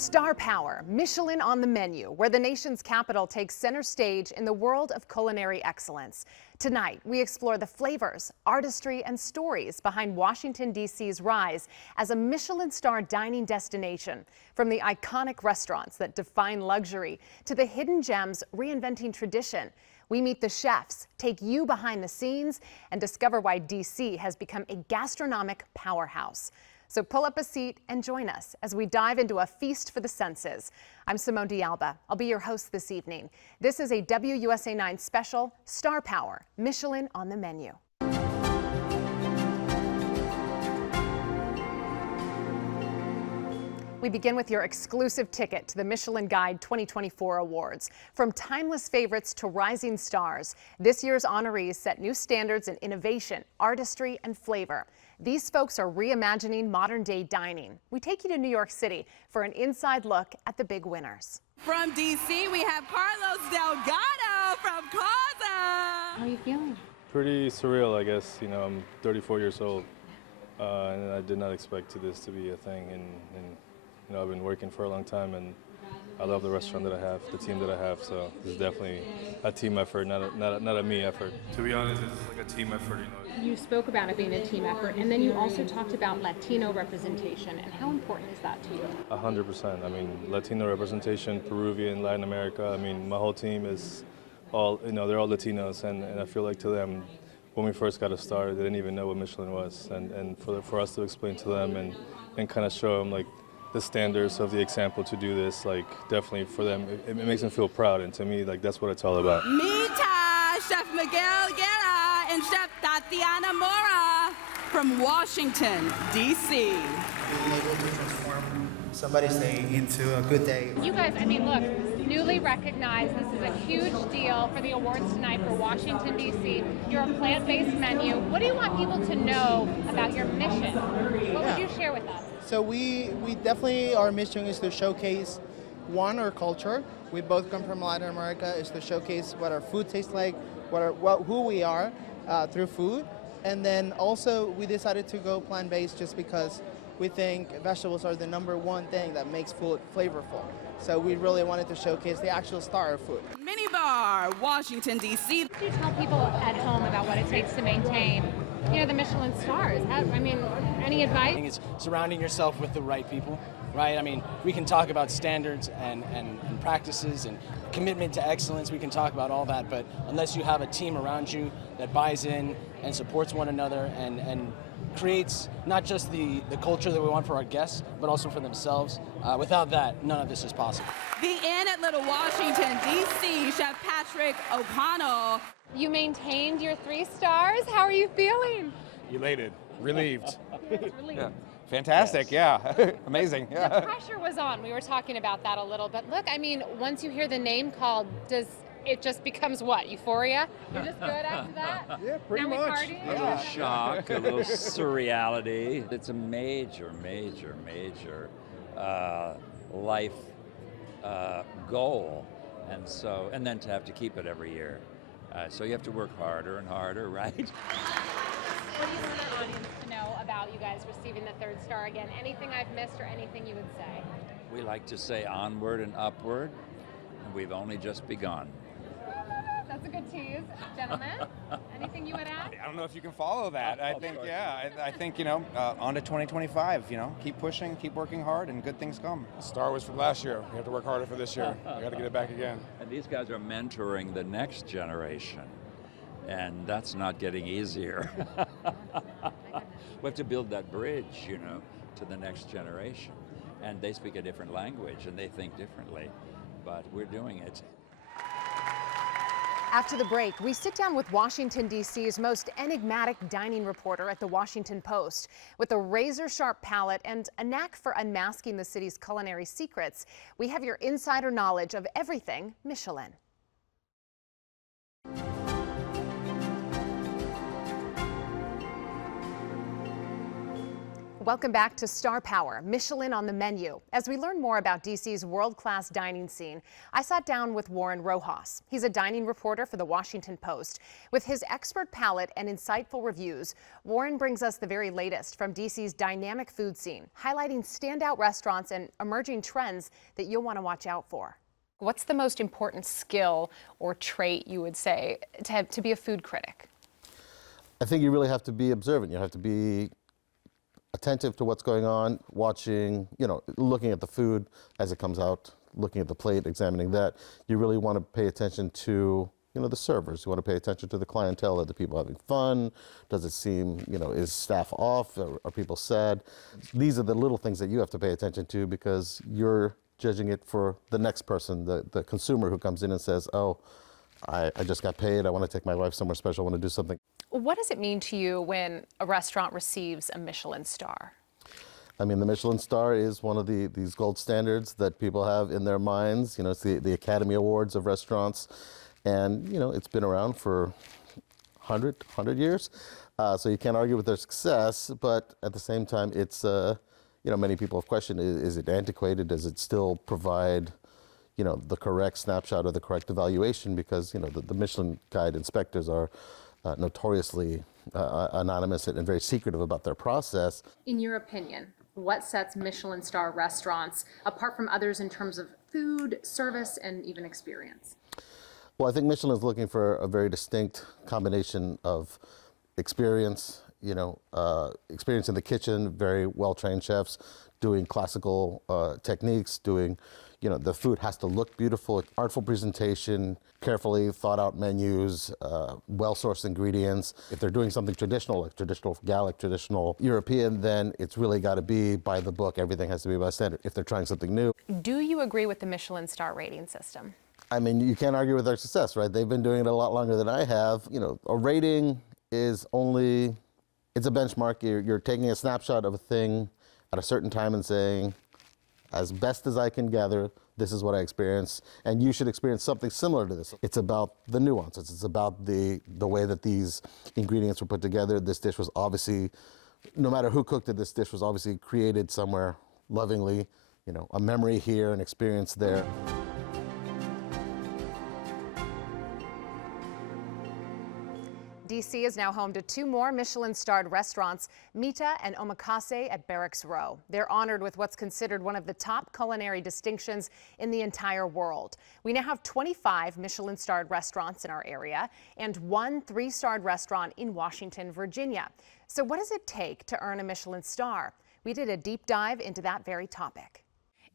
Star power, Michelin on the menu, where the nation's capital takes center stage in the world of culinary excellence. Tonight, we explore the flavors, artistry, and stories behind Washington, D.C.'s rise as a Michelin star dining destination. From the iconic restaurants that define luxury to the hidden gems reinventing tradition, we meet the chefs, take you behind the scenes, and discover why D.C. has become a gastronomic powerhouse. So pull up a seat and join us as we dive into a feast for the senses. I'm Simone D'Alba. I'll be your host this evening. This is a WUSA 9 special, Star Power, Michelin on the menu. We begin with your exclusive ticket to the Michelin Guide 2024 Awards. From timeless favorites to rising stars, this year's honorees set new standards in innovation, artistry, and flavor. These folks are reimagining modern-day dining. We take you to New York City for an inside look at the big winners. From D.C., we have Carlos Delgado from Causa. How are you feeling? Pretty surreal, I guess. You know, I'm 34 years old, and I did not expect this to be a thing. And you know, I've been working for a long time, and I love the restaurant that I have, the team that I have. So it's definitely a team effort, not a me effort. To be honest, it's like a team effort. You know. You spoke about it being a team effort, and then you also talked about Latino representation. And how important is that to you? 100%. I mean, Latino representation, Peruvian, Latin America. I mean, my whole team is all, you know, they're all Latinos, and I feel like to them, when we first got to start, they didn't even know what Michelin was, and for us to explain to them and kind of show them like the standards of the example to do this, like definitely for them, it makes them feel proud, and to me, like that's what it's all about. Mita, Chef Miguel Guerra and Chef Tatiana Mora from Washington, D.C. Being able to transform somebody's day into a good day. You guys, I mean, look, newly recognized. This is a huge deal for the awards tonight for Washington, D.C. You're a plant-based menu. What do you want people to know about your mission? What would you share with us? So we definitely, our mission is to showcase, one, our culture. We both come from Latin America, is to showcase what our food tastes like, who we are through food. And then also we decided to go plant-based just because we think vegetables are the #1 thing that makes food flavorful. So we really wanted to showcase the actual star of food. Minibar, Washington, D.C. What do you tell people at home about what it takes to maintain, you know, the Michelin stars? Any advice? It's surrounding yourself with the right people, right? I mean, we can talk about standards and practices and commitment to excellence. We can talk about all that, but unless you have a team around you that buys in and supports one another and creates not just the culture that we want for our guests, but also for themselves. Without that, none of this is possible. The Inn at Little Washington, D.C., Chef Patrick O'Connell. You maintained your 3 stars. How are you feeling? Elated, relieved. Relieved. Yeah. Fantastic, Yes. yeah, amazing. Yeah. The pressure was on. We were talking about that a little bit. Look, I mean, once you hear the name called, it just becomes what? Euphoria? You're just good after that? Yeah, pretty now much. A little shock, a little surreality. It's a major life goal, and then to have to keep it every year. So you have to work harder and harder, right? What do you want the audience to know about you guys receiving the 3rd star again? Anything I've missed or anything you would say? We like to say onward and upward, and we've only just begun. That's a good tease. Gentlemen, anything you would add? I don't know if you can follow that. I think, you know, on to 2025, you know, keep pushing, keep working hard, and good things come. Star was from last year. We have to work harder for this year. We got to get it back again. And these guys are mentoring the next generation, and that's not getting easier. We have to build that bridge, you know, to the next generation. And they speak a different language, and they think differently, but we're doing it. After the break, we sit down with Washington, D.C.'s most enigmatic dining reporter at the Washington Post. With a razor-sharp palate and a knack for unmasking the city's culinary secrets, we have your insider knowledge of everything Michelin. Welcome back to Star Power, Michelin on the Menu. As we learn more about DC's world-class dining scene, I sat down with Warren Rojas. He's a dining reporter for the Washington Post. With his expert palate and insightful reviews, Warren brings us the very latest from DC's dynamic food scene, highlighting standout restaurants and emerging trends that you'll want to watch out for. What's the most important skill or trait, you would say, to be a food critic? I think you really have to be observant. You have to be attentive to what's going on, watching, looking at the food as it comes out, looking at the plate, examining that. You really want to pay attention to, the servers. You want to pay attention to the clientele. Are the people having fun? Does it seem, is staff off? Are people sad? These are the little things that you have to pay attention to because you're judging it for the next person, the consumer who comes in and says, oh, I just got paid. I want to take my wife somewhere special. I want to do something. What does it mean to you when a restaurant receives a Michelin star? I mean, the Michelin star is one of these gold standards that people have in their minds. It's the Academy Awards of restaurants. And, it's been around for 100 years. So you can't argue with their success. But at the same time, it's, many people have questioned, is it antiquated? Does it still provide the correct snapshot or the correct evaluation, because the Michelin Guide inspectors are notoriously anonymous and very secretive about their process. In your opinion, what sets Michelin star restaurants apart from others in terms of food, service, and even experience? Well, I think Michelin is looking for a very distinct combination of experience, experience in the kitchen, very well-trained chefs doing classical techniques, doing the food has to look beautiful, artful presentation, carefully thought out menus, well-sourced ingredients. If they're doing something traditional, like traditional Gallic, traditional European, then it's really got to be by the book. Everything has to be by standard. If they're trying something new. Do you agree with the Michelin star rating system? I mean, you can't argue with their success, right? They've been doing it a lot longer than I have. A rating is it's a benchmark. You're taking a snapshot of a thing at a certain time and saying, as best as I can gather, this is what I experienced, and you should experience something similar to this. It's about the nuances. It's about the way that these ingredients were put together. This dish was obviously, no matter who cooked it, this dish was obviously created somewhere lovingly, a memory here, an experience there. DC is now home to two more Michelin-starred restaurants, Mita and Omakase at Barracks Row. They're honored with what's considered one of the top culinary distinctions in the entire world. We now have 25 Michelin-starred restaurants in our area and one 3-starred restaurant in Washington, Virginia. So what does it take to earn a Michelin star? We did a deep dive into that very topic.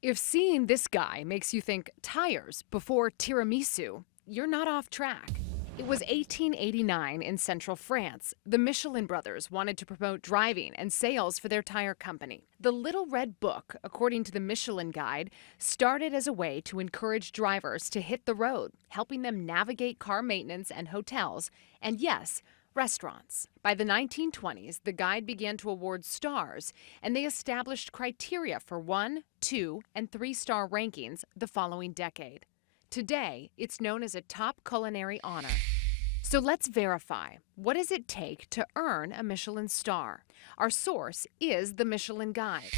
If seeing this guy makes you think tires before tiramisu, you're not off track. It was 1889 in central France. The Michelin brothers wanted to promote driving and sales for their tire company. The Little Red Book, according to the Michelin Guide, started as a way to encourage drivers to hit the road, helping them navigate car maintenance and hotels, and yes, restaurants. By the 1920s, the guide began to award stars, and they established criteria for 1, 2, and 3-star rankings the following decade. Today, it's known as a top culinary honor. So let's verify. What does it take to earn a Michelin star? Our source is the Michelin Guide.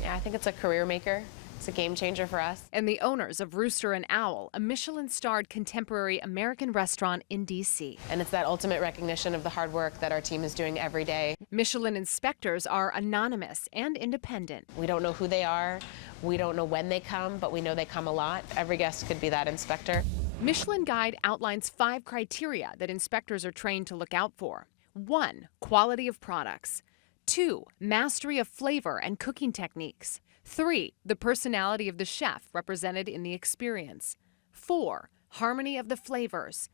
Yeah, I think it's a career maker. It's a game changer for us. And the owners of Rooster and Owl, a Michelin-starred contemporary American restaurant in D.C. And it's that ultimate recognition of the hard work that our team is doing every day. Michelin inspectors are anonymous and independent. We don't know who they are. We don't know when they come, but we know they come a lot. Every guest could be that inspector. Michelin Guide outlines 5 criteria that inspectors are trained to look out for. 1, quality of products. 2, mastery of flavor and cooking techniques. 3, the personality of the chef represented in the experience. 4, harmony of the flavors.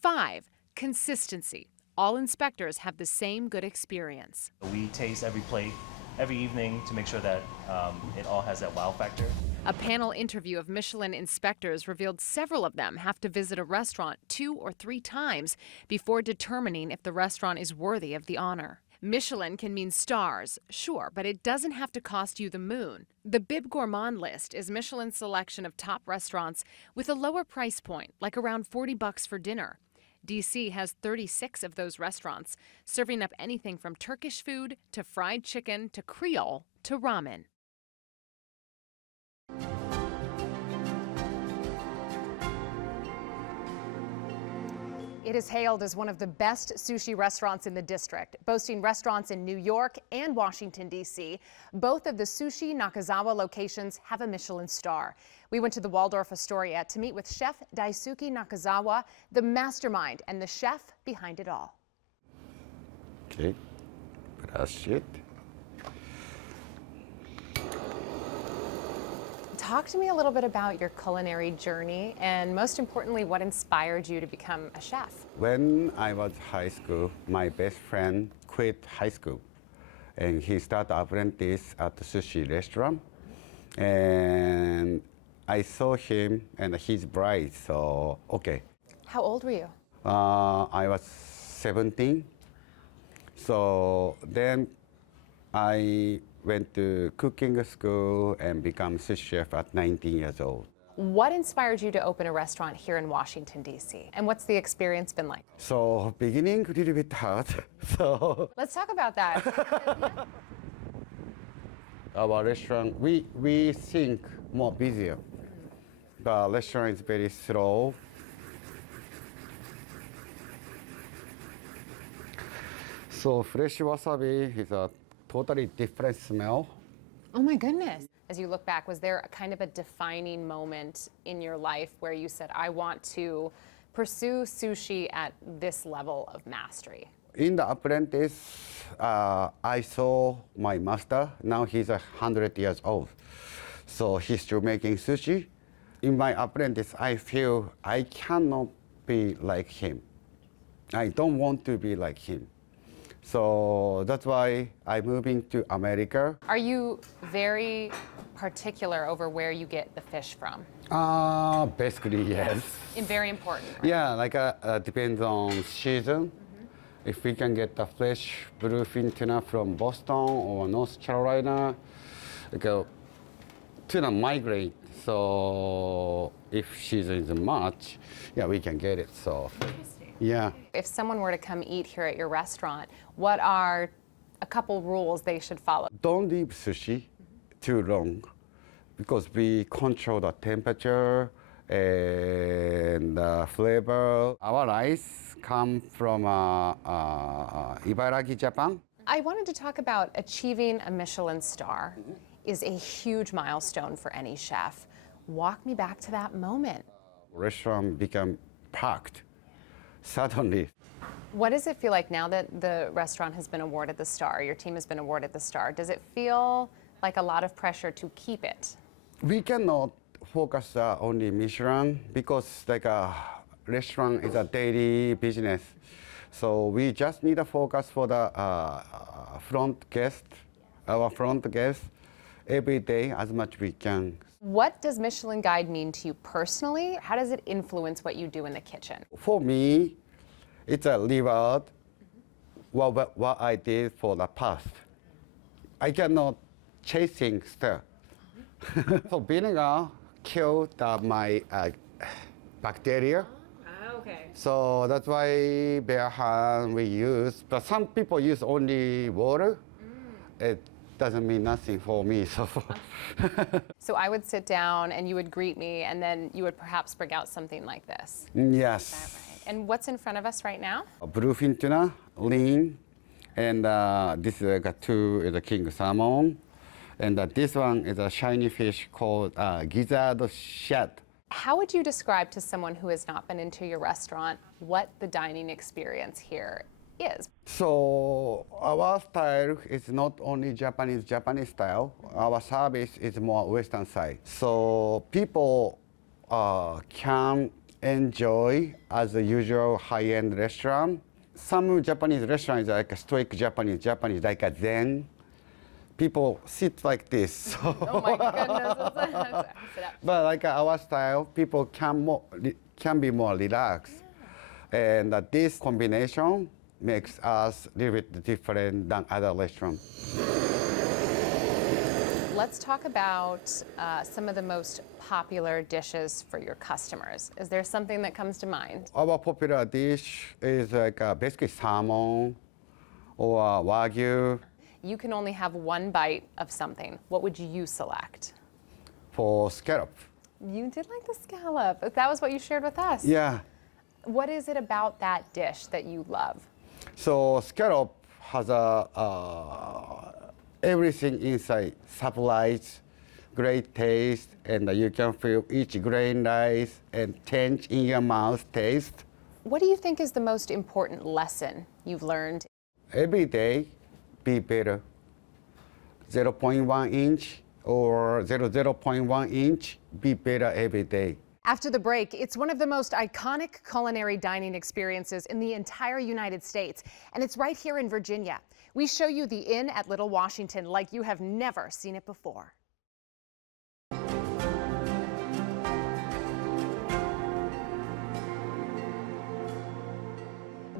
5, consistency. All inspectors have the same good experience. We taste every plate every evening to make sure that it all has that wow factor. A panel interview of Michelin inspectors revealed several of them have to visit a restaurant 2 or 3 times before determining if the restaurant is worthy of the honor. Michelin can mean stars, sure, but it doesn't have to cost you the moon. The Bib Gourmand list is Michelin's selection of top restaurants with a lower price point, like around $40 for dinner. DC has 36 of those restaurants, serving up anything from Turkish food to fried chicken to Creole to ramen. It is hailed as one of the best sushi restaurants in the district, boasting restaurants in New York and Washington, D.C. Both of the Sushi Nakazawa locations have a Michelin star. We went to the Waldorf Astoria to meet with Chef Daisuke Nakazawa, the mastermind and the chef behind it all. Okay, brush it. Talk to me a little bit about your culinary journey and most importantly, what inspired you to become a chef? When I was high school, my best friend quit high school and he started apprentice at the sushi restaurant. And I saw him and his bride, so okay. How old were you? I was 17. So then I went to cooking school and become sous chef at 19 years old. What inspired you to open a restaurant here in Washington, D.C.? And what's the experience been like? So beginning a little bit hard. So Let's talk about that. our restaurant, we think more busier. The restaurant is very slow. So fresh wasabi is a totally different smell. Oh my goodness. As you look back, was there a kind of a defining moment in your life where you said, I want to pursue sushi at this level of mastery? In the apprentice, I saw my master. Now he's 100 years old. So he's still making sushi. In my apprentice, I feel I cannot be like him. I don't want to be like him. So that's why I'm moving to America. Are you very particular over where you get the fish from? Basically, yes. And very important. Right? Yeah, like depends on season. If we can get the fresh bluefin tuna from Boston or North Carolina, like tuna migrate. So if season is March, yeah, we can get it. So. Yeah. If someone were to come eat here at your restaurant, what are a couple rules they should follow? Don't leave sushi too long because we control the temperature and the flavor. Our rice come from Ibaraki, Japan. I wanted to talk about achieving a Michelin star is a huge milestone for any chef. Walk me back to that moment. Restaurant became packed. Suddenly. What does it feel like now that the restaurant has been awarded the star, your team has been awarded the star? Does it feel like a lot of pressure to keep it? We cannot focus only Michelin because like a restaurant is a daily business. So we just need a focus for the front guest, our front guest, every day as much we can. What does Michelin Guide mean to you personally? How does it influence what you do in the kitchen? For me, it's a reward what I did for the past. I cannot chasing stuff. So vinegar killed my bacteria. Okay. So that's why bare hand we use. But some people use only water. It doesn't mean nothing for me. So I would sit down and you would greet me and then you would perhaps bring out something like this. Yes. Right? And what's in front of us right now? Bluefin tuna, lean, and this is is a king salmon. And this one is a shiny fish called gizzard shad. How would you describe to someone who has not been into your restaurant what the dining experience here is? So our style is not only Japanese style. Our service is more Western side. So people can enjoy as a usual high-end restaurant. Some Japanese restaurants are like a stoic Japanese like a Zen. People sit like this. Oh my goodness. But like our style, people can be more relaxed. Yeah. And this combination makes us a little bit different than other restaurants. let's talk about some of the most popular dishes for your customers. Is there something that comes to mind? Our popular dish is like basically salmon or wagyu. You can only have one bite of something. What would you select? For scallop. You did like the scallop. That was what you shared with us. Yeah. What is it about that dish that you love? So scallop has everything inside. Surprise, great taste, and you can feel each grain rice and change in your mouth taste. What do you think is the most important lesson you've learned? Every day, be better. 0.1 inch or 0.1 inch, be better every day. After the break, it's one of the most iconic culinary dining experiences in the entire United States, and it's right here in Virginia. We show you the Inn at Little Washington like you have never seen it before.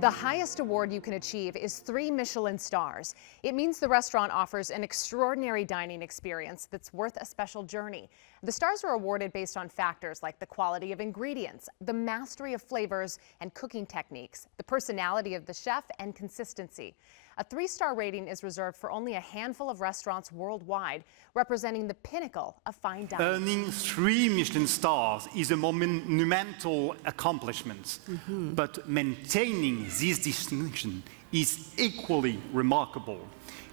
The highest award you can achieve is 3 Michelin stars. It means the restaurant offers an extraordinary dining experience that's worth a special journey. The stars are awarded based on factors like the quality of ingredients, the mastery of flavors and cooking techniques, the personality of the chef, and consistency. A 3-star rating is reserved for only a handful of restaurants worldwide, representing the pinnacle of fine dining. Earning 3 Michelin stars is a monumental accomplishment, but maintaining this distinction is equally remarkable.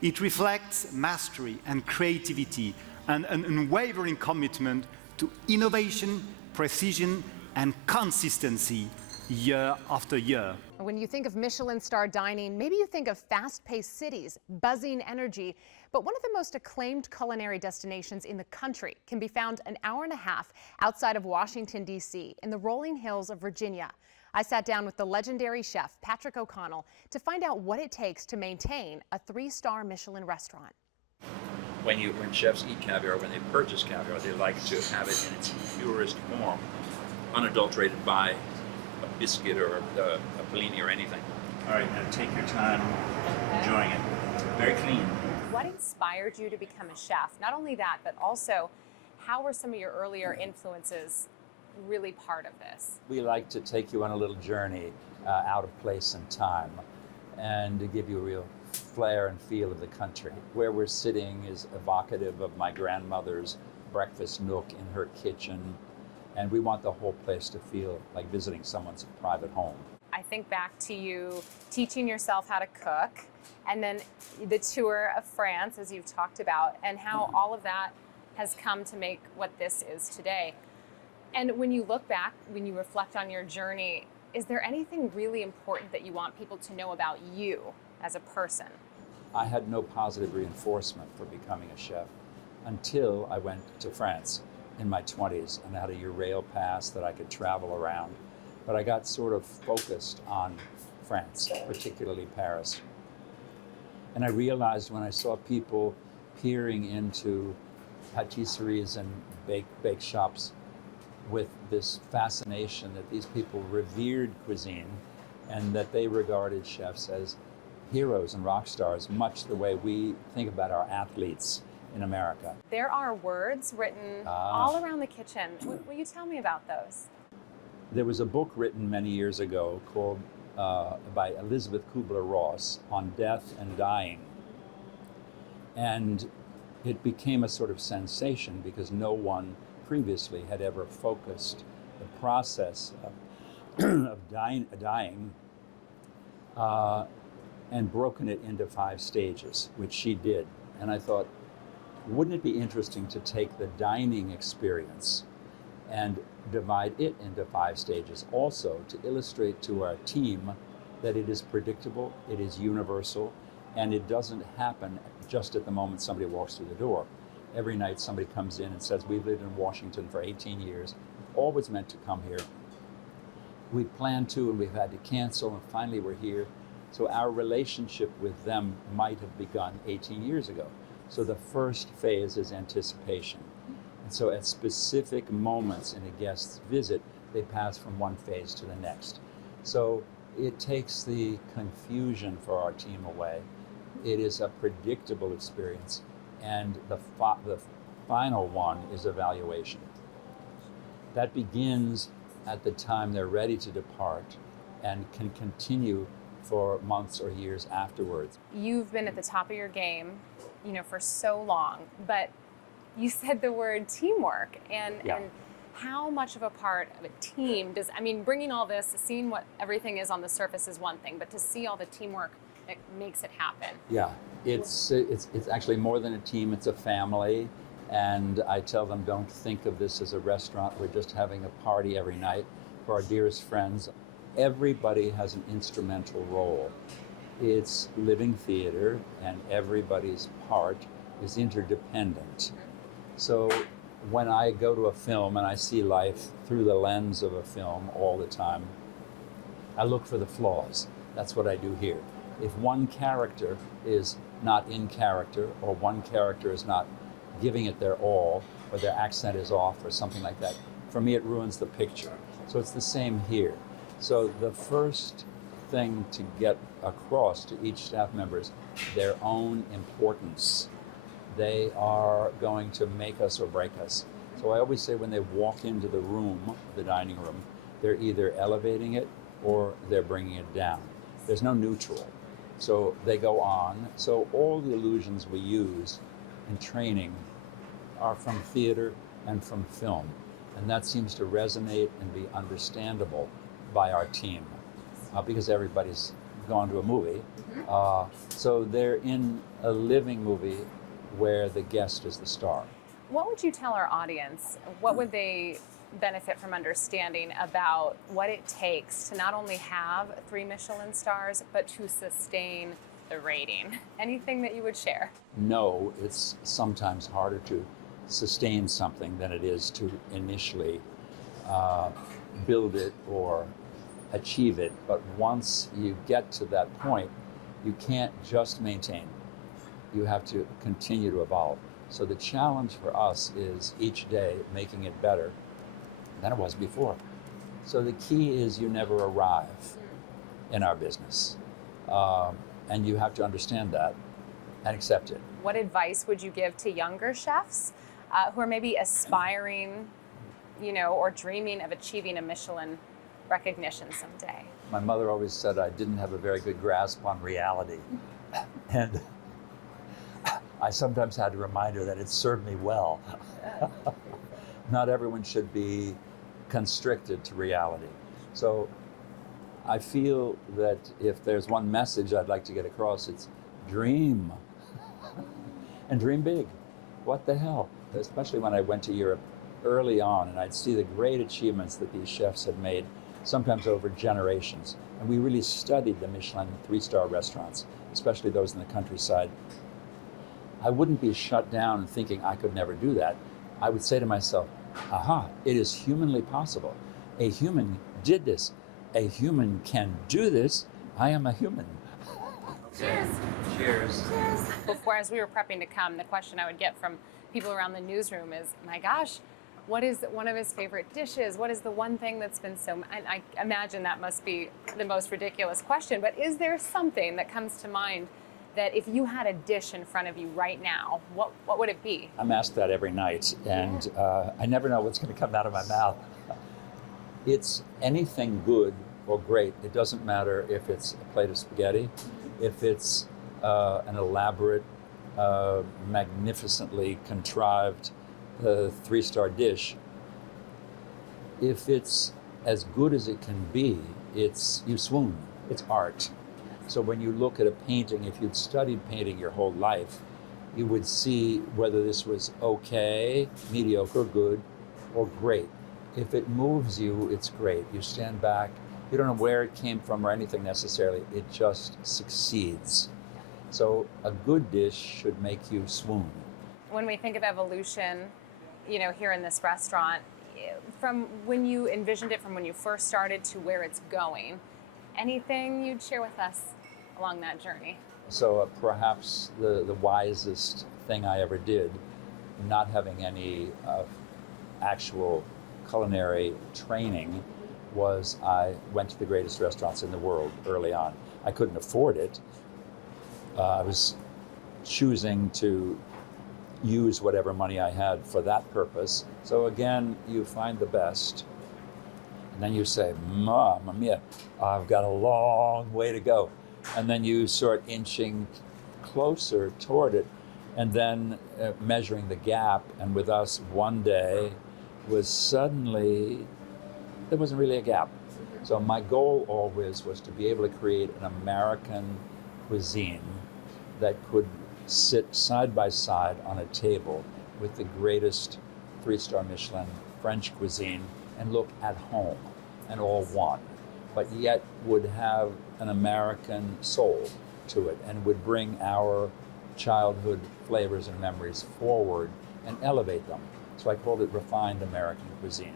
It reflects mastery and creativity and an unwavering commitment to innovation, precision, and consistency year after year. When you think of Michelin star dining, maybe you think of fast-paced cities, buzzing energy, but one of the most acclaimed culinary destinations in the country can be found an hour and a half outside of Washington, D.C., in the rolling hills of Virginia. I sat down with the legendary chef, Patrick O'Connell, to find out what it takes to maintain a 3-star Michelin restaurant. When chefs eat caviar, when they purchase caviar, they like to have it in its purest form, unadulterated by a biscuit or a panini or anything. All right, now take your time enjoying it. Very clean. What inspired you to become a chef? Not only that, but also how were some of your earlier influences really part of this? We like to take you on a little journey out of place and time and to give you a real flair and feel of the country. Where we're sitting is evocative of my grandmother's breakfast nook in her kitchen, and we want the whole place to feel like visiting someone's private home. I think back to you teaching yourself how to cook, and then the tour of France, as you've talked about, and how all of that has come to make what this is today. And when you look back, when you reflect on your journey, is there anything really important that you want people to know about you as a person? I had no positive reinforcement for becoming a chef until I went to France in my 20s and had a Eurail pass that I could travel around. But I got sort of focused on France, particularly Paris. And I realized when I saw people peering into patisseries and bake shops with this fascination that these people revered cuisine and that they regarded chefs as heroes and rock stars, much the way we think about our athletes in America. There are words written all around the kitchen. Will you tell me about those? There was a book written many years ago called by Elizabeth Kubler-Ross on death and dying. And it became a sort of sensation because no one previously had ever focused the process of dying and broken it into 5 stages, which she did. And I thought, wouldn't it be interesting to take the dining experience and divide it into 5 stages also to illustrate to our team that it is predictable, it is universal, and it doesn't happen just at the moment somebody walks through the door. Every night somebody comes in and says, we've lived in Washington for 18 years, always meant to come here. We planned to and we've had to cancel, and finally we're here. So our relationship with them might have begun 18 years ago. So the first phase is anticipation. And so at specific moments in a guest's visit, they pass from one phase to the next. So it takes the confusion for our team away. It is a predictable experience. And the final one is evaluation. That begins at the time they're ready to depart and can continue for months or years afterwards. You've been at the top of your game, for so long, but you said the word teamwork, and how much of a part of a team does, bringing all this, seeing what everything is on the surface is one thing, but to see all the teamwork that makes it happen. Yeah, it's actually more than a team, it's a family. And I tell them, don't think of this as a restaurant. We're just having a party every night for our dearest friends. Everybody has an instrumental role. It's living theater, and everybody's part is interdependent. So when I go to a film and I see life through the lens of a film all the time, I look for the flaws. That's what I do here. If one character is not in character, or one character is not giving it their all, or their accent is off or something like that, for me it ruins the picture. So it's the same here. So the first thing to get across to each staff member is their own importance. They are going to make us or break us. So I always say when they walk into the room, the dining room, they're either elevating it or they're bringing it down. There's no neutral. So they go on. So all the illusions we use in training are from theater and from film. And that seems to resonate and be understandable by our team because everybody's gone to a movie. So they're in a living movie where the guest is the star. What would you tell our audience? What would they benefit from understanding about what it takes to not only have 3 Michelin stars, but to sustain the rating? Anything that you would share? No, it's sometimes harder to sustain something than it is to initially build it or achieve it. But once you get to that point, you can't just maintain. You have to continue to evolve. So the challenge for us is each day making it better than it was before. So the key is you never arrive in our business. And you have to understand that and accept it. What advice would you give to younger chefs who are maybe aspiring, or dreaming of achieving a Michelin recognition someday? My mother always said I didn't have a very good grasp on reality. And I sometimes had to remind her that it served me well. Not everyone should be constricted to reality. So I feel that if there's one message I'd like to get across, it's dream. And dream big. What the hell? Especially when I went to Europe early on and I'd see the great achievements that these chefs had made, sometimes over generations. And we really studied the Michelin 3-star restaurants, especially those in the countryside. I wouldn't be shut down and thinking I could never do that. I would say to myself, aha, it is humanly possible. A human did this. A human can do this. I am a human. Cheers. Cheers. Cheers. Before, as we were prepping to come, the question I would get from people around the newsroom is, my gosh, what is one of his favorite dishes? What is the one thing that's been so, and I imagine that must be the most ridiculous question, but is there something that comes to mind that if you had a dish in front of you right now, what would it be? I'm asked that every night, and I never know what's going to come out of my mouth. It's anything good or great. It doesn't matter if it's a plate of spaghetti, if it's an elaborate, magnificently contrived 3-star dish. If it's as good as it can be, you swoon. It's art. So when you look at a painting, if you'd studied painting your whole life, you would see whether this was okay, mediocre, good, or great. If it moves you, it's great. You stand back, you don't know where it came from or anything necessarily, it just succeeds. So a good dish should make you swoon. When we think of evolution, here in this restaurant, from when you envisioned it, from when you first started to where it's going, anything you'd share with us along that journey? So perhaps the wisest thing I ever did, not having any actual culinary training, was I went to the greatest restaurants in the world early on. I couldn't afford it. I was choosing to use whatever money I had for that purpose. So again, you find the best, and then you say, Mamma mia, I've got a long way to go. And then you start inching closer toward it, and then measuring the gap. And with us, one day was suddenly, there wasn't really a gap. So my goal always was to be able to create an American cuisine that could sit side by side on a table with the greatest 3-star Michelin French cuisine and look at home and all one, but yet would have an American soul to it and would bring our childhood flavors and memories forward and elevate them. So I called it refined American cuisine.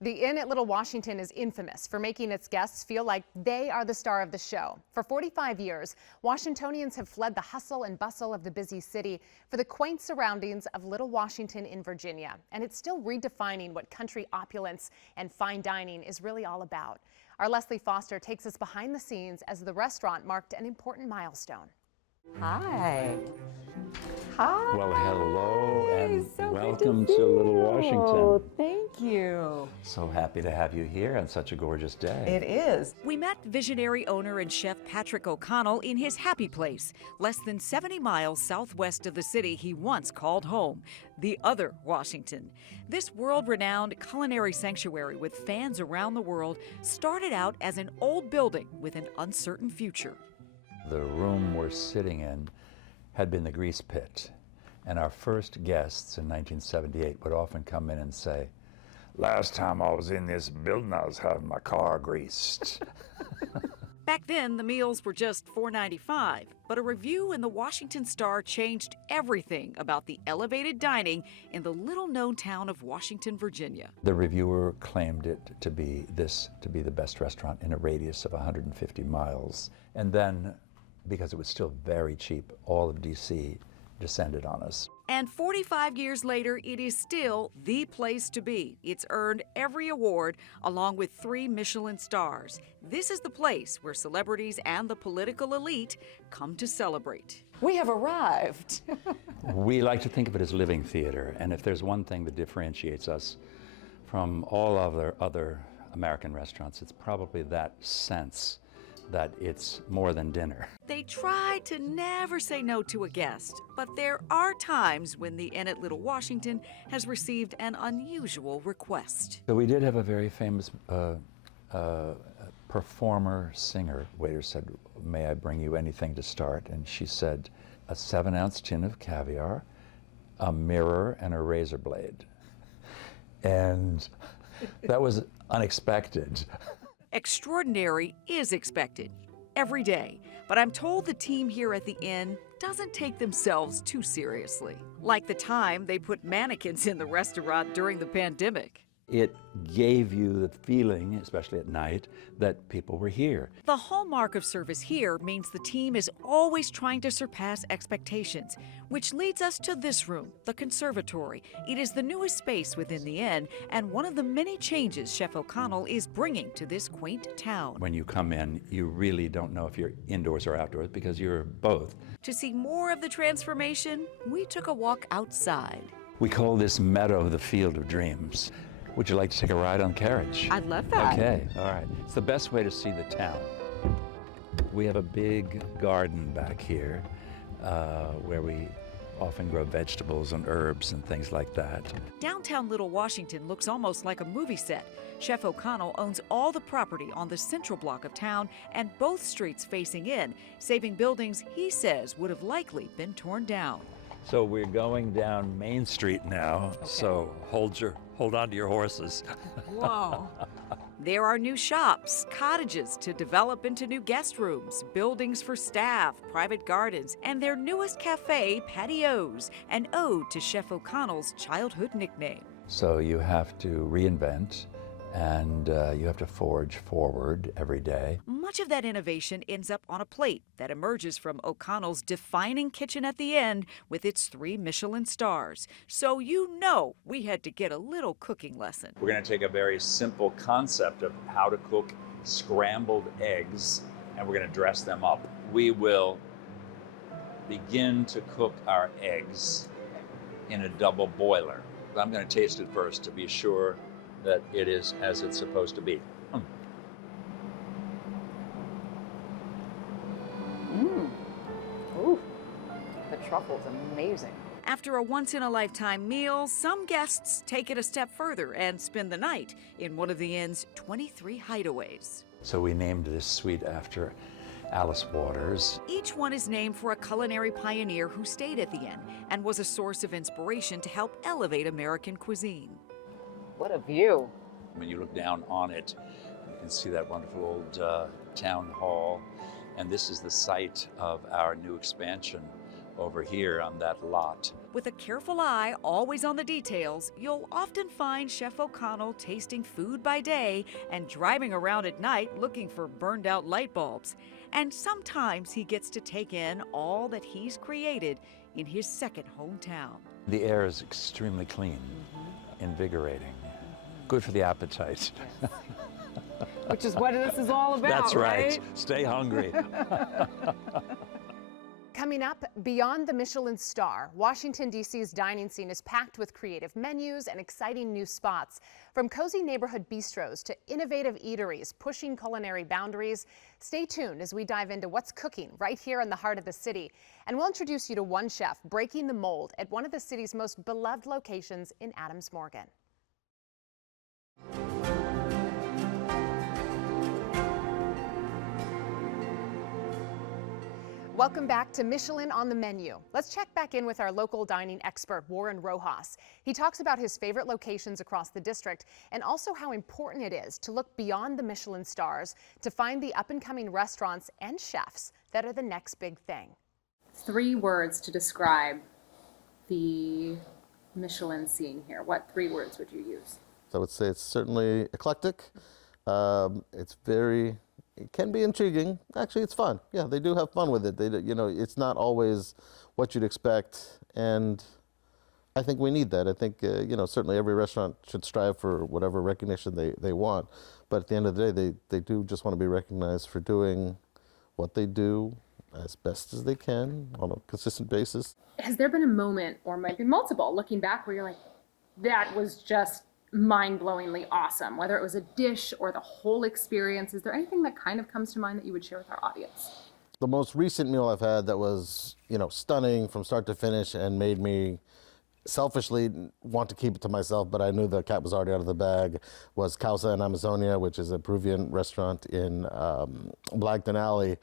The Inn at Little Washington is infamous for making its guests feel like they are the star of the show. For 45 years, Washingtonians have fled the hustle and bustle of the busy city for the quaint surroundings of Little Washington in Virginia. And it's still redefining what country opulence and fine dining is really all about. Our Leslie Foster takes us behind the scenes as the restaurant marked an important milestone. Hi. Hi. Well, hello and So welcome good to see Little you. Washington. Thank you. So happy to have you here on such a gorgeous day. It is. We met visionary owner and chef Patrick O'Connell in his happy place, less than 70 miles southwest of the city he once called home, the other Washington. This world-renowned culinary sanctuary with fans around the world started out as an old building with an uncertain future. The room we're sitting in had been the grease pit, and our first guests in 1978 would often come in and say, "Last time I was in this building, I was having my car greased." Back then, the meals were just $4.95, but a review in the Washington Star changed everything about the elevated dining in the little-known town of Washington, Virginia. The reviewer claimed it to be the best restaurant in a radius of 150 miles. And then, because it was still very cheap, all of D.C. descended on us. And 45 years later, it is still the place to be. It's earned every award, along with 3 Michelin stars. This is the place where celebrities and the political elite come to celebrate. We have arrived. We like to think of it as living theater, and if there's one thing that differentiates us from all other American restaurants, it's probably that sense that it's more than dinner. They try to never say no to a guest, but there are times when the Inn at Little Washington has received an unusual request. So we did have a very famous performer, singer. Waiter said, "May I bring you anything to start?" And she said, "A 7-ounce tin of caviar, a mirror, and a razor blade." And that was unexpected. Extraordinary is expected every day, but I'm told the team here at the Inn doesn't take themselves too seriously, like the time they put mannequins in the restaurant during the pandemic. It gave you the feeling, especially at night, that people were here. The hallmark of service here means the team is always trying to surpass expectations, which leads us to this room, the conservatory. It is the newest space within the Inn and one of the many changes Chef O'Connell is bringing to this quaint town. When you come in, you really don't know if you're indoors or outdoors because you're both. To see more of the transformation, we took a walk outside. We call this meadow the Field of Dreams. Would you like to take a ride on the carriage? I'd love that. Okay, all right. It's the best way to see the town. We have a big garden back here where we often grow vegetables and herbs and things like that. Downtown Little Washington looks almost like a movie set. Chef O'Connell owns all the property on the central block of town and both streets facing in, saving buildings he says would have likely been torn down. So we're going down Main Street now, so hold on to your horses. Whoa. There are new shops, cottages to develop into new guest rooms, buildings for staff, private gardens, and their newest cafe, Patios, an ode to Chef O'Connell's childhood nickname. So you have to reinvent and you have to forge forward every day. Much of that innovation ends up on a plate that emerges from O'Connell's defining kitchen at the end with its 3 Michelin stars. So you know we had to get a little cooking lesson. We're going to take a very simple concept of how to cook scrambled eggs and we're going to dress them up. We will begin to cook our eggs in a double boiler. I'm going to taste it first to be sure that it is as it's supposed to be. Ooh, the truffle's amazing. After a once-in-a-lifetime meal, some guests take it a step further and spend the night in one of the inn's 23 hideaways. So we named this suite after Alice Waters. Each one is named for a culinary pioneer who stayed at the inn and was a source of inspiration to help elevate American cuisine. What a view. When you look down on it, you can see that wonderful old town hall. And this is the site of our new expansion over here on that lot. With a careful eye, always on the details, you'll often find Chef O'Connell tasting food by day and driving around at night looking for burned out light bulbs. And sometimes he gets to take in all that he's created in his second hometown. The air is extremely clean, invigorating, good for the appetite. Which is what this is all about, That's right. Stay hungry. Coming up, beyond the Michelin star, Washington, D.C.'s dining scene is packed with creative menus and exciting new spots. From cozy neighborhood bistros to innovative eateries pushing culinary boundaries. Stay tuned as we dive into what's cooking right here in the heart of the city. And we'll introduce you to one chef breaking the mold at one of the city's most beloved locations in Adams Morgan. Welcome back to Michelin on the Menu. Let's check back in with our local dining expert, Warren Rojas. He talks about his favorite locations across the district and also how important it is to look beyond the Michelin stars to find the up-and-coming restaurants and chefs that are the next big thing. 3 words to describe the Michelin scene here. What 3 words would you use? So I would say it's certainly eclectic. It can be intriguing. Actually, it's fun. Yeah, they do have fun with it. It's not always what you'd expect, and I think we need that. I think, certainly every restaurant should strive for whatever recognition they want, but at the end of the day, they do just want to be recognized for doing what they do as best as they can on a consistent basis. Has there been a moment, or maybe multiple, looking back where you're like, that was just mind-blowingly awesome, whether it was a dish or the whole experience? Is there anything that kind of comes to mind that you would share with our audience? The most recent meal I've had that was, stunning from start to finish and made me selfishly want to keep it to myself, but I knew the cat was already out of the bag, was Causa in Amazonia, which is a Peruvian restaurant in Blackton Alley.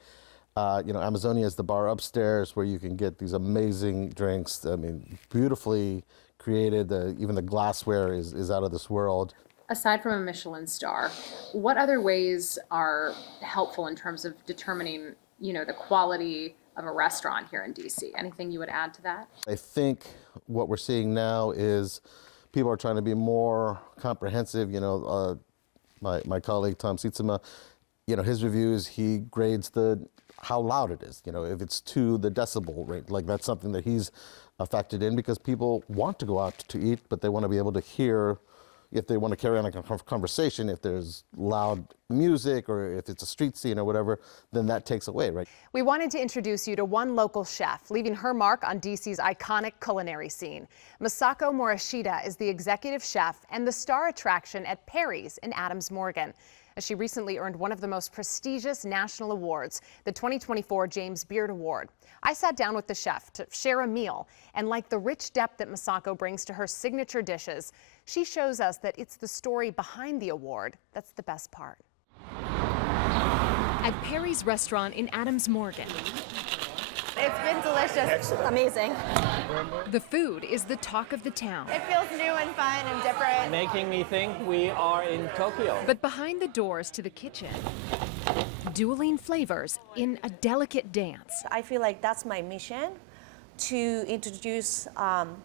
Amazonia is the bar upstairs where you can get these amazing drinks. I mean, beautifully created. Even the glassware is out of this world. Aside from a Michelin star, what other ways are helpful in terms of determining, the quality of a restaurant here in DC? Anything you would add to that? I think what we're seeing now is people are trying to be more comprehensive. My colleague Tom Sietsema, his reviews, he grades how loud it is. If it's to the decibel rate, like that's something that he's factored in, because people want to go out to eat, but they want to be able to hear, if they want to carry on a conversation, if there's loud music or if it's a street scene or whatever, then that takes away, right? We wanted to introduce you to one local chef, leaving her mark on DC's iconic culinary scene. Masako Morishita is the executive chef and the star attraction at Perry's in Adams Morgan. She recently earned one of the most prestigious national awards, the 2024 James Beard Award. I sat down with the chef to share a meal, and like the rich depth that Masako brings to her signature dishes, she shows us that it's the story behind the award that's the best part. At Perry's restaurant in Adams Morgan. It's been delicious. Excellent. Amazing. The food is the talk of the town. It feels new and fun and different. Making me think we are in Tokyo. But behind the doors to the kitchen, dueling flavors in a delicate dance. I feel like that's my mission, to introduce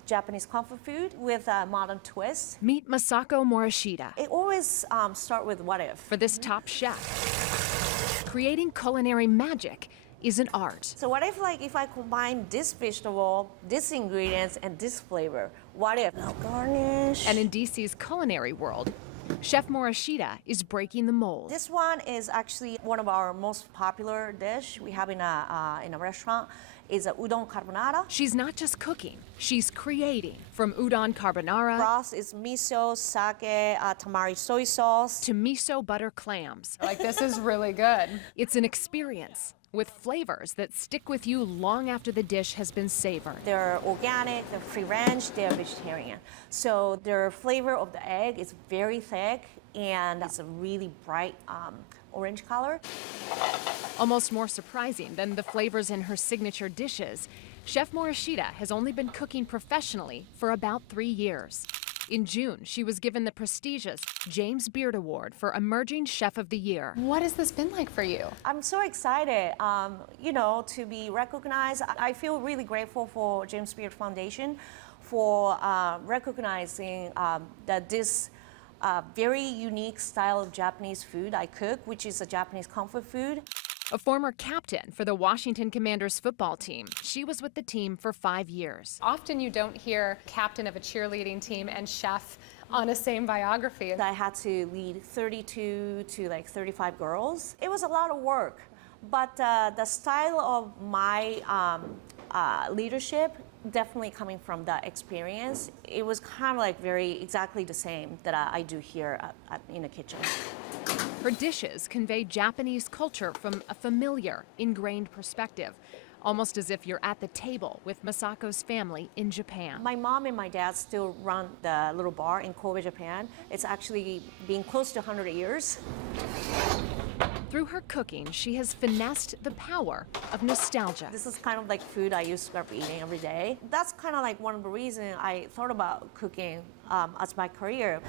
Japanese comfort food with a modern twist. Meet Masako Morishita. It always starts with what if. For this top chef, creating culinary magic is an art. So what if, if I combine this vegetable, this ingredients, and this flavor? What if? Now garnish. And in DC's culinary world, Chef Morishita is breaking the mold. This one is actually one of our most popular dish we have in a restaurant. Is a udon carbonara. She's not just cooking, she's creating. From udon carbonara, broth is miso, sake, tamari soy sauce, to miso butter clams. Like, this is really good. It's an experience with flavors that stick with you long after the dish has been savored. They're organic, they're free range, they're vegetarian. So their flavor of the egg is very thick and it's a really bright orange color. Almost more surprising than the flavors in her signature dishes, Chef Morishita has only been cooking professionally for about 3 years. In June, she was given the prestigious James Beard Award for Emerging Chef of the Year. What has this been like for you? I'm so excited, to be recognized. I feel really grateful for James Beard Foundation for recognizing that this very unique style of Japanese food I cook, which is a Japanese comfort food. A former captain for the Washington Commanders football team, she was with the team for 5 years. Often you don't hear captain of a cheerleading team and chef on the same biography. I had to lead 32 to 35 girls. It was a lot of work, but the style of my leadership definitely coming from that experience. It was kind of very exactly the same that I do here in the kitchen. Her dishes convey Japanese culture from a familiar, ingrained perspective, almost as if you're at the table with Masako's family in Japan. My mom and my dad still run the little bar in Kobe, Japan. It's actually been close to 100 years. Through her cooking, she has finessed the power of nostalgia. This is kind of like food I used to start eating every day. That's kind of one of the reasons I thought about cooking as my career.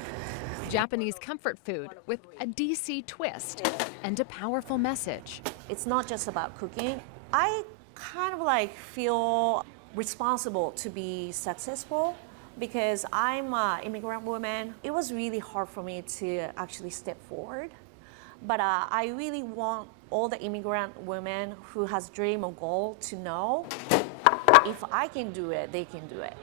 Japanese comfort food with a DC twist and a powerful message. It's not just about cooking. I kind of feel responsible to be successful because I'm an immigrant woman. It was really hard for me to actually step forward. But I really want all the immigrant women who has dream or goal to know if I can do it, they can do it.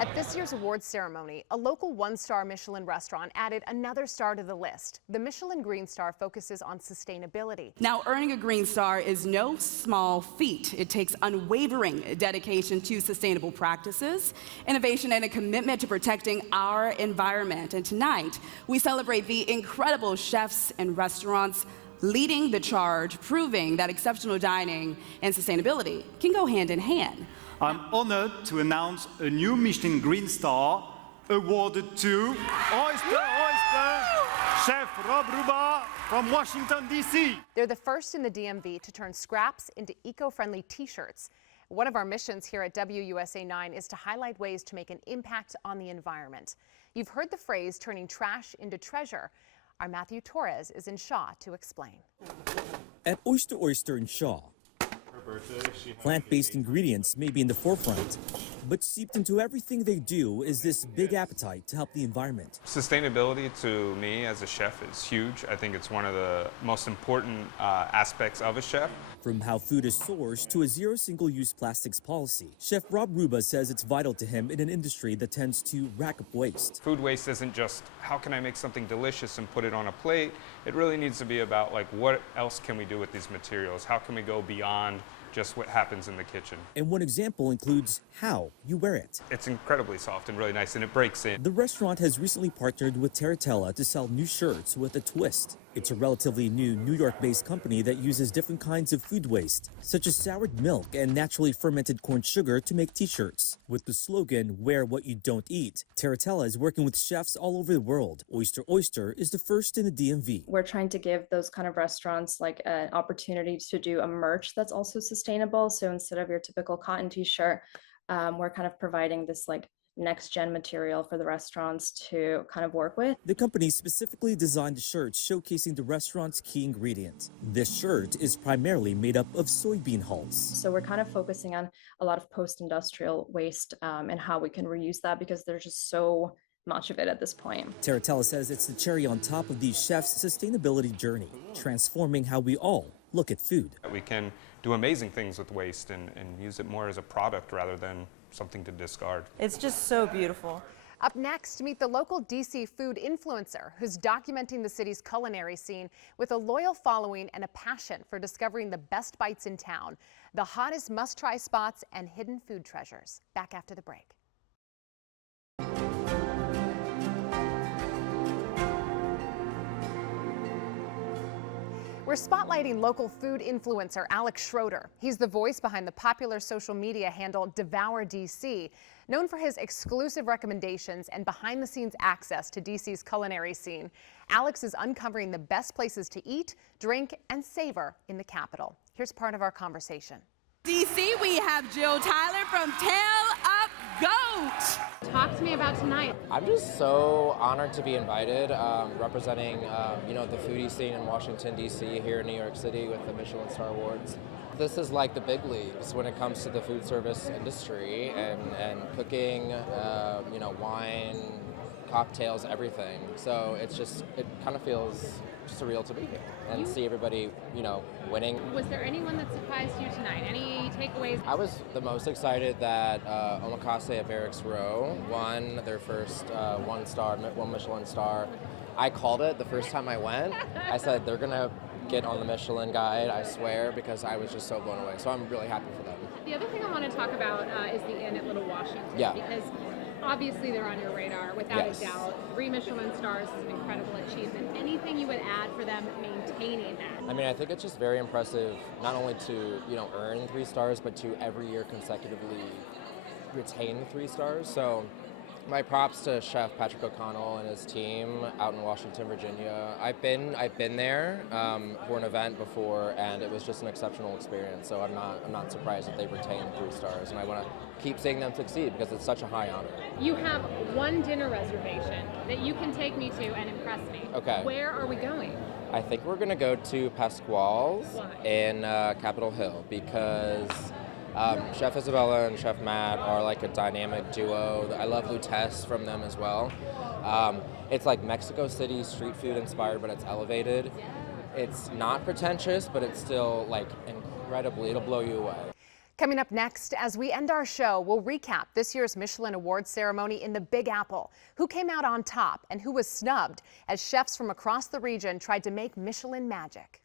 At this year's awards ceremony, a local one-star Michelin restaurant added another star to the list. The Michelin Green Star focuses on sustainability. Now, earning a Green Star is no small feat. It takes unwavering dedication to sustainable practices, innovation, and a commitment to protecting our environment. And tonight, we celebrate the incredible chefs and restaurants leading the charge, proving that exceptional dining and sustainability can go hand in hand. I'm honored to announce a new Michelin Green Star awarded to Chef Rob Ruba from Washington, D.C. They're the first in the DMV to turn scraps into eco-friendly t-shirts. One of our missions here at WUSA 9 is to highlight ways to make an impact on the environment. You've heard the phrase turning trash into treasure. Our Matthew Torres is in Shaw to explain. At Oyster in Shaw, plant-based ingredients may be in the forefront, but seeped into everything they do is this big appetite to help the environment. Sustainability to me as a chef is huge. I think it's one of the most important aspects of a chef. From how food is sourced to a zero single-use plastics policy, Chef Rob Ruba says it's vital to him in an industry that tends to rack up waste. Food waste isn't just how can I make something delicious and put it on a plate. It really needs to be about what else can we do with these materials? How can we go beyond just what happens in the kitchen? And one example includes how you wear it. It's incredibly soft and really nice, and it breaks in. The restaurant has recently partnered with Taratella to sell new shirts with a twist. It's a relatively new New York-based company that uses different kinds of food waste, such as soured milk and naturally fermented corn sugar to make t-shirts. With the slogan, wear what you don't eat, Taratella is working with chefs all over the world. Oyster is the first in the DMV. We're trying to give those kind of restaurants an opportunity to do a merch that's also sustainable. So instead of your typical cotton t-shirt, we're kind of providing this next-gen material for the restaurants to kind of work with. The company specifically designed the shirt showcasing the restaurant's key ingredient. This shirt is primarily made up of soybean hulls. So we're kind of focusing on a lot of post-industrial waste and how we can reuse that because there's just so much of it at this point. Taratella says it's the cherry on top of these chefs' sustainability journey, transforming how we all look at food. We can do amazing things with waste and use it more as a product rather than something to discard. It's just so beautiful. Up next, meet the local DC food influencer who's documenting the city's culinary scene with a loyal following and a passion for discovering the best bites in town, the hottest must-try spots, and hidden food treasures. Back after the break. We're spotlighting local food influencer Alex Schroeder. He's the voice behind the popular social media handle Devour DC. Known for his exclusive recommendations and behind-the-scenes access to DC's culinary scene, Alex is uncovering the best places to eat, drink, and savor in the capital. Here's part of our conversation. DC, we have Jill Tyler from Tail Up Goat. Talk to me about tonight. I'm just so honored to be invited, representing the foodie scene in Washington, D.C. here in New York City with the Michelin Star Awards. This is like the big leagues when it comes to the food service industry and cooking, wine, cocktails, everything. So it kind of feels surreal to be here and see everybody, winning. Was there anyone that surprised you tonight? Any takeaways? I was the most excited that Omakase at Barracks Row won their first one Michelin star. I called it the first time I went. I said they're gonna get on the Michelin guide, I swear, because I was just so blown away. So I'm really happy for them. The other thing I want to talk about is the Inn at Little Washington. Yeah. Because obviously they're on your radar, without Yes. a doubt. 3 Michelin stars is an incredible achievement. Anything you would add for them maintaining that? I mean, I think it's just very impressive, not only to, earn 3 stars, but to every year consecutively retain the 3 stars. So my props to Chef Patrick O'Connell and his team out in Washington, Virginia. I've been there for an event before, and it was just an exceptional experience. So I'm not surprised that they've retained 3 stars, and I want to keep seeing them succeed because it's such a high honor. You have one dinner reservation that you can take me to and impress me. Okay. Where are we going? I think we're gonna go to Pasquale's in Capitol Hill because Chef Isabella and Chef Matt are like a dynamic duo. I love Lutess from them as well. It's like Mexico City street food inspired, but it's elevated. It's not pretentious, but it's still like incredibly, it'll blow you away. Coming up next, as we end our show, we'll recap this year's Michelin Awards ceremony in the Big Apple. Who came out on top and who was snubbed as chefs from across the region tried to make Michelin magic.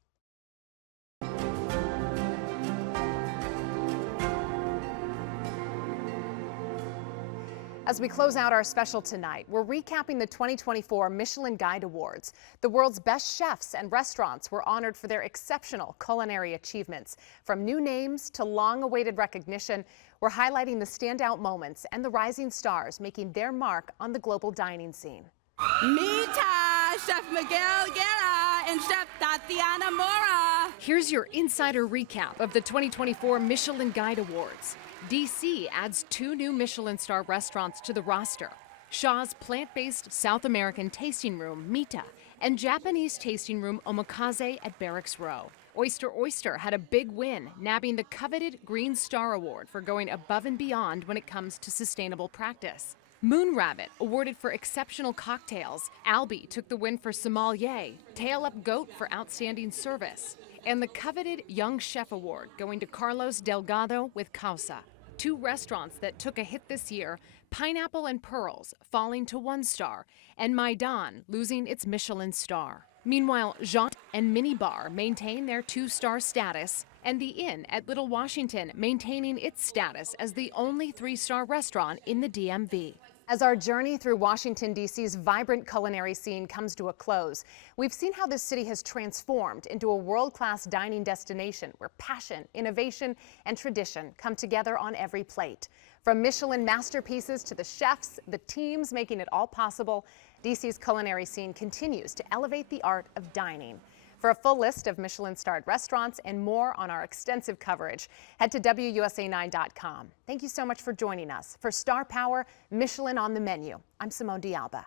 As we close out our special tonight, we're recapping the 2024 Michelin Guide Awards. The world's best chefs and restaurants were honored for their exceptional culinary achievements. From new names to long-awaited recognition, we're highlighting the standout moments and the rising stars making their mark on the global dining scene. Mita, Chef Miguel Guerra, and Chef Tatiana Mora. Here's your insider recap of the 2024 Michelin Guide Awards. DC adds 2 new Michelin star restaurants to the roster. Shaw's plant-based South American tasting room, Mita, and Japanese tasting room Omakase at Barracks Row. Oyster had a big win, nabbing the coveted Green Star Award for going above and beyond when it comes to sustainable practice. Moon Rabbit, awarded for exceptional cocktails. Albee took the win for sommelier, Tail Up Goat for outstanding service, and the coveted Young Chef Award going to Carlos Delgado with Causa. 2 restaurants that took a hit this year, Pineapple and Pearls falling to 1 star, and Maidan losing its Michelin star. Meanwhile, Jacques and Minibar maintain their 2-star status, and the Inn at Little Washington maintaining its status as the only 3-star restaurant in the DMV. As our journey through Washington, D.C.'s vibrant culinary scene comes to a close, we've seen how this city has transformed into a world-class dining destination where passion, innovation, and tradition come together on every plate. From Michelin masterpieces to the chefs, the teams making it all possible, D.C.'s culinary scene continues to elevate the art of dining. For a full list of Michelin-starred restaurants and more on our extensive coverage, head to WUSA9.com. Thank you so much for joining us. For Star Power, Michelin on the Menu, I'm Simone D'Alba.